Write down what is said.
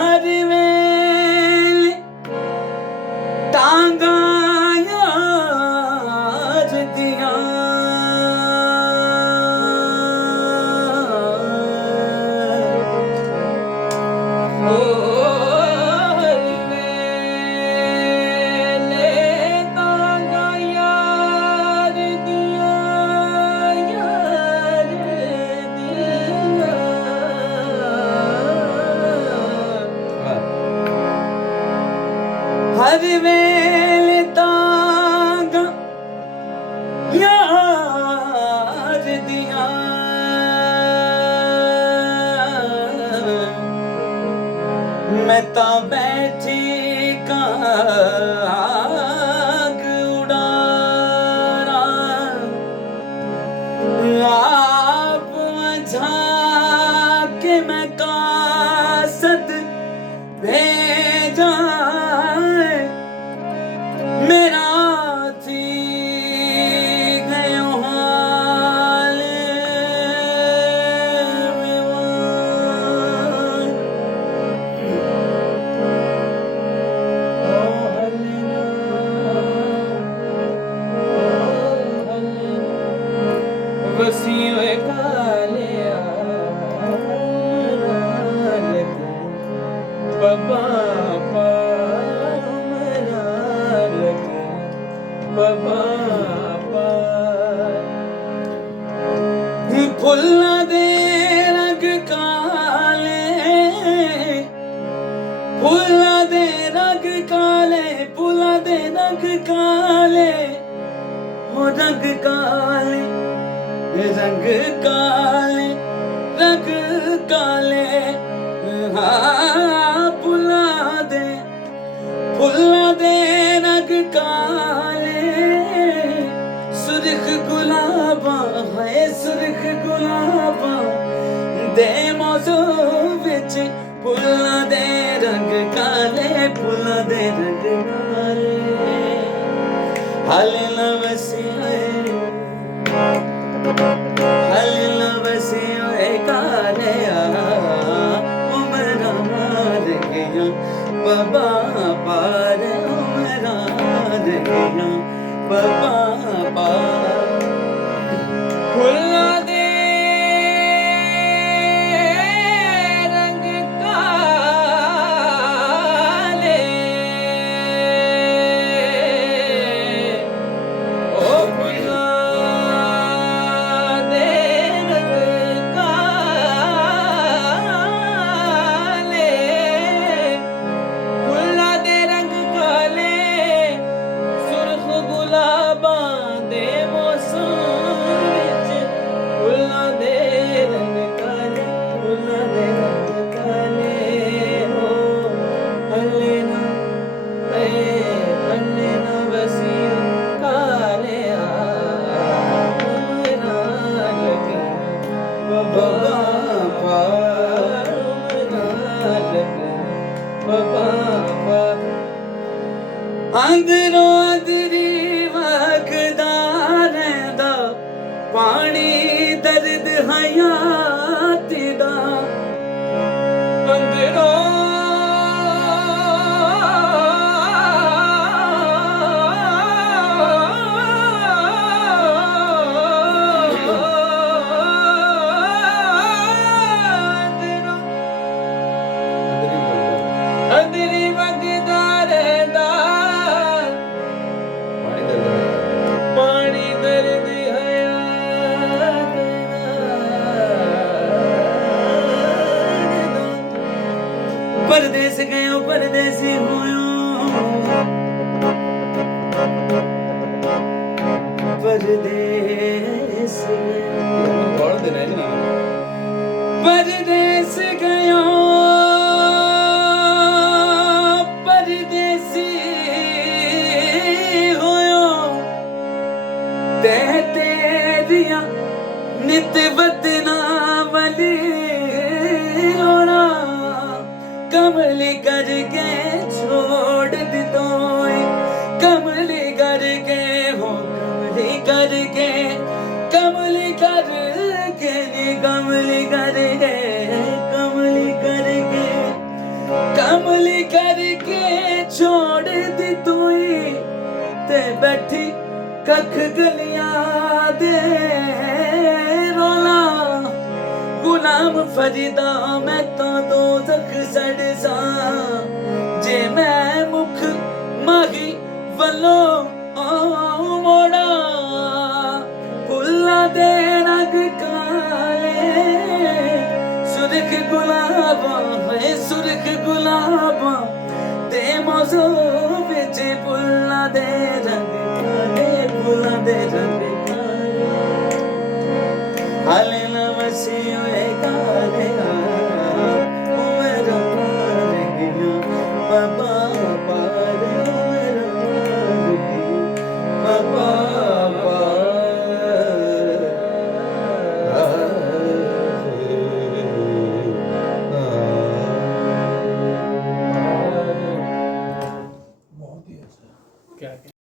हर well टांगा यार दिया हर वेल तांगा यार दिया मैं तो बैठी काग उड़ारा आप झाके मैं कासद भेजा मेरा थी गयो हाल वसीओ काले बाबा फुल्ला दे रंग काले फुल्ला दे रंग काले फुल्ला दे रंग काले हो रंग काले रंग काले रंग काले हाँ फुल्ला दे रंग काले सुर्ख गुलाबा है सुर्ख गुलाबा दे मौसम विच फुल्लां दे रंग काले फुल्लां दे रंग काले हाले ना वसी होए काले उमरा मार गया बाबा पार उमरा गया बाबा पार फुल्ला दे रंग काले ओ फुल्ला दे रंग काले फुल्ला दे रंग काले सुर्ख गुलाबां दे मौसम विच फुल्लां दे रंग काले फुल्लां दे रंग काले हो हल्ले ना वसीओ काले उमरा लगे बाबा पार उमरा लगे बाबा पार अंदरों अंदरी वगदा रहिंदा पानी दर्द हयात दा अंदरों अंदरी वगदा रहंदा पानी दर्द हयात दा परदेस गयो परदेसी होयो परदेस गयो परदेस गयो परदेसी होयो ते तेरिया नित बदना वाली होना कमली करके छोड़ दी तो कमली करके हो कमली करके ते बैठी कख गलियां दे रोला गुलाम फरीदा मैं तो दोज़ख सड़ सा जे मैं मुख माही वलो मोड़ा फुल्ला दे रंग काले सुर्ख गुलाबा है सुर्ख गुलाबा ते मौजू विच फुल्ला दे रंग काले फुल्ला दे रंग काले हाले न वसी हुए काले उमर पार गया बाबा पार उमर पार गया बाबा बहुत ही अच्छा क्या